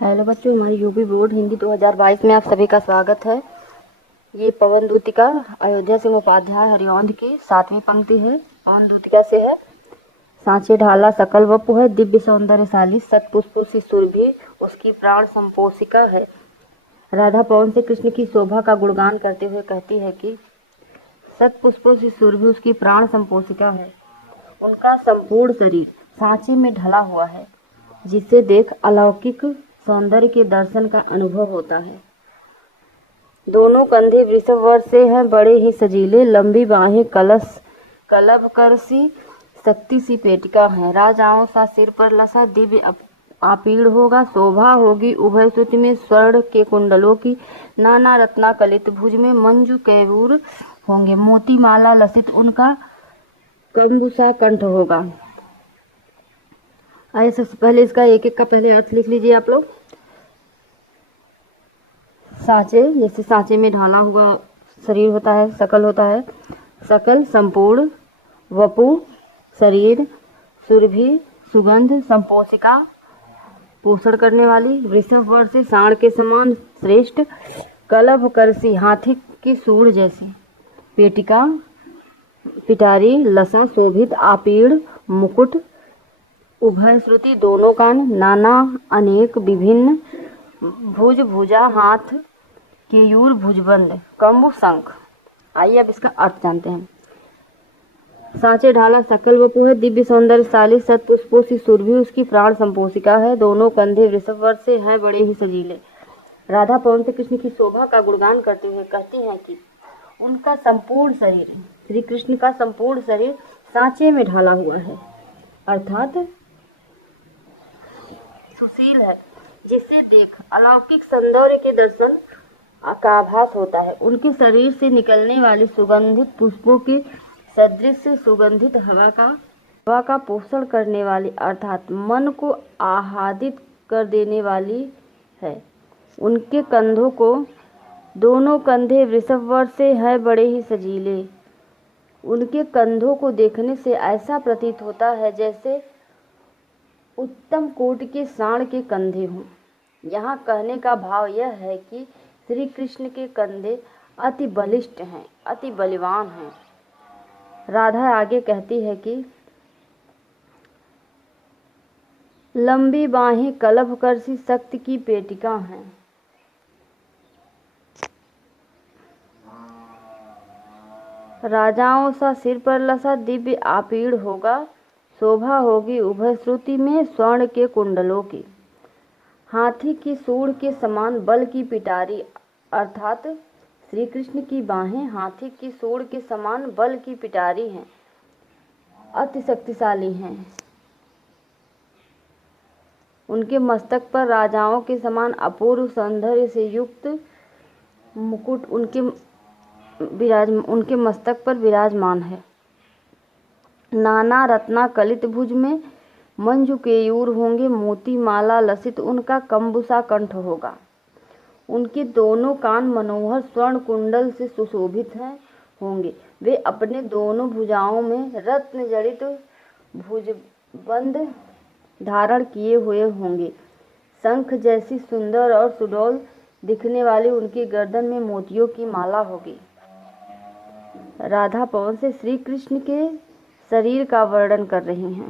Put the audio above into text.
Hello बच्चों, हमारी UP board Hindi 2022 में आप सभी का स्वागत है। ये पवन दूतिका अयोध्या सिंह उपाध्याय हरिऔंध की 7वीं पंक्ति है। पवन दूतिका से है। सांचे ढाला सकल वपु है, दिव्य सौंदर्यशाली सतपुष्पों सी सुरभि उसकी प्राण संपोषिका है। राधा पवन से कृष्ण की शोभा का गुणगान करते हुए कहती है कि सतपुष्पों सी सुरभि उसकी प्राण संपोषिका है। उनका संपूर्ण शरीर सांचे में ढला हुआ है, जिसे देख अलौकिक सौंदर्य के दर्शन का अनुभव होता है। दोनों कंधे वृषभ वर्ष से हैं, बड़े ही सजीले, लंबी बाहें कलभ कर सी शक्ति सी पेटिका है। राजाओं सा सिर पर लसा दिव्य आपीड़ होगा, शोभा होगी उभय श्रुति में स्वर्ण के कुंडलों की। नाना रत्ना कलित भुज में मंजू कैयूर होंगे, मोती माला लसित उनका कंबुसा कंठ होगा। आइए सबसे पहले इसका एक एक का पहले अर्थ लिख लीजिए आप लोग। सांचे, जैसे सांचे में ढाला हुआ शरीर होता है, सकल होता है। सकल संपूर्ण, वपु शरीर, सुरभि सुगंध, संपोषिका पोषण करने वाली, वृषभ वर्ष से सांड के समान श्रेष्ठ, कलभ करसी हाथी की सूंड जैसी, पेटिका पिटारी, लसा शोभित, आपीड़ मुकुट, उभय श्रुति दोनों कान, नाना अनेक विभिन्न, भुज भुजा हाथ, केयूर भुजबंद, कंबु शंख। आइए अब इसका अर्थ जानते हैं। सांचे ढाला सकल वपु है, दिव्य सौंदर्यशाली सतपुष्पों सी सुरभि उसकी प्राण संपोषिका है। दोनों कंधे वृषभ वर्ष से हैं, बड़े ही सजीले। राधा पवन से कृष्ण की शोभा का गुणगान करते हुए कहती हैं कि उनका संपूर्ण शरीर, श्री कृष्ण का संपूर्ण शरीर सांचे में ढाला हुआ है, अर्थात सुशील है, जिसे देख अलौकिक सौंदर्य के दर्शन का आभास होता है। उनके शरीर से निकलने वाली सुगंधित पुष्पों की सदृश सुगंधित हवा का पोषण करने वाली, अर्थात मन को आह्लादित कर देने वाली है। उनके कंधों को, दोनों कंधे वृषभ वर्ष से है, बड़े ही सजीले। उनके कंधों को देखने से ऐसा प्रतीत होता है जैसे उत्तम कोटि के सांड के कंधे हों। यहाँ कहने का भाव यह है कि श्री कृष्ण के कंधे अति बलिष्ठ हैं, अति बलवान हैं। राधा आगे कहती है कि लंबी बाहें कलभ कर सी शक्ति की पेटिका हैं। राजाओं सा सिर पर लसा दिव्य आपीड़ होगा, शोभा होगी उभय श्रुति में स्वर्ण के कुंडलों की। हाथी की सूंड के समान बल की पिटारी, अर्थात श्री कृष्ण की बाहें हाथी की सूंड के समान बल की पिटारी हैं, अति शक्तिशाली हैं। उनके मस्तक पर राजाओं के समान अपूर्व सौंदर्य से युक्त मुकुट उनके मस्तक पर विराजमान है। नाना रत्ना कलित भुज में मंजू केयूर होंगे, मोती माला लसित उनका कंबुसा कंठ होगा। उनके दोनों कान मनोहर स्वर्ण कुंडल से सुशोभित होंगे। वे अपने दोनों भुजाओं में रत्न जड़ित भुजबंद धारण किए हुए होंगे। शंख जैसी सुंदर और सुडौल दिखने वाली उनकी गर्दन में मोतियों की माला होगी। राधा पवन से श्री कृष्ण के शरीर का वर्णन कर रही हैं।